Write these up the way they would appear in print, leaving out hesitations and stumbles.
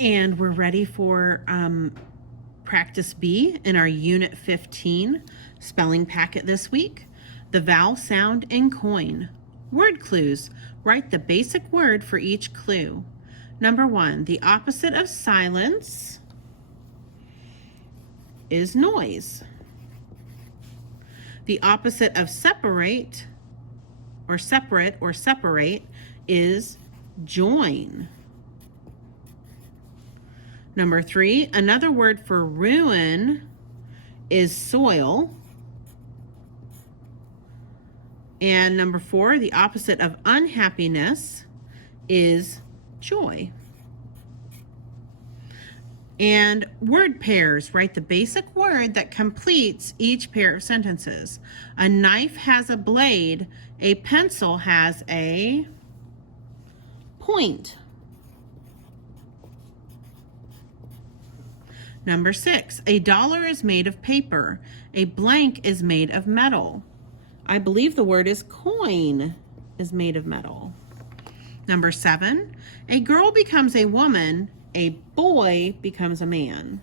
And we're ready for practice B in our Unit 15 spelling packet this week. The vowel sound in coin. Word clues. Write the basic word for each clue. Number 1, the opposite of silence is noise. The opposite of separate is join. Number 3, another word for ruin is soil. And number 4, the opposite of unhappiness is joy. And word pairs, write the basic word that completes each pair of sentences. A knife has a blade, a pencil has a point. Number 6, a dollar is made of paper, a blank is made of metal. I believe the word is coin is made of metal. Number 7, a girl becomes a woman, a boy becomes a man.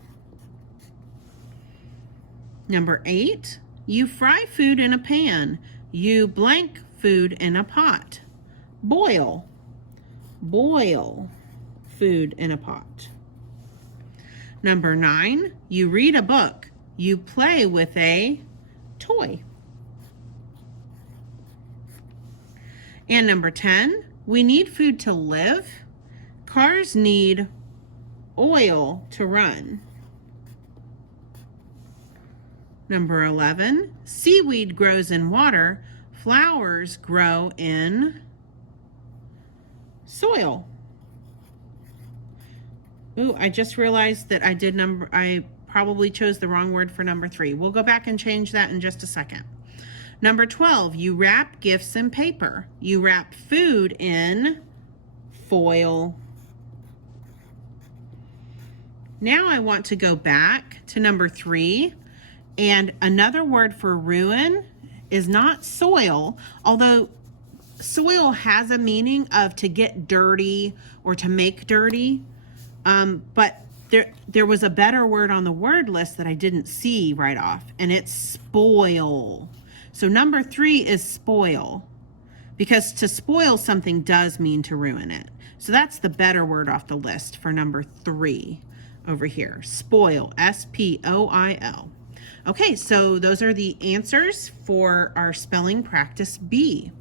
Number 8, you fry food in a pan, you blank food in a pot. Boil food in a pot. Number 9, you read a book, you play with a toy. And number 10, we need food to live. Cars need oil to run. Number 11, seaweed grows in water, flowers grow in soil. Ooh, I just realized that I probably chose the wrong word for number 3. We'll go back and change that in just a second. Number 12, you wrap gifts in paper. You wrap food in foil. Now I want to go back to number 3, and another word for ruin is not soil, although soil has a meaning of to get dirty or to make dirty. But there was a better word on the word list that I didn't see right off, and it's spoil. So number 3 is spoil, because to spoil something does mean to ruin it. So that's the better word off the list for number 3 over here. Spoil, S-P-O-I-L. Okay, so those are the answers for our spelling practice B.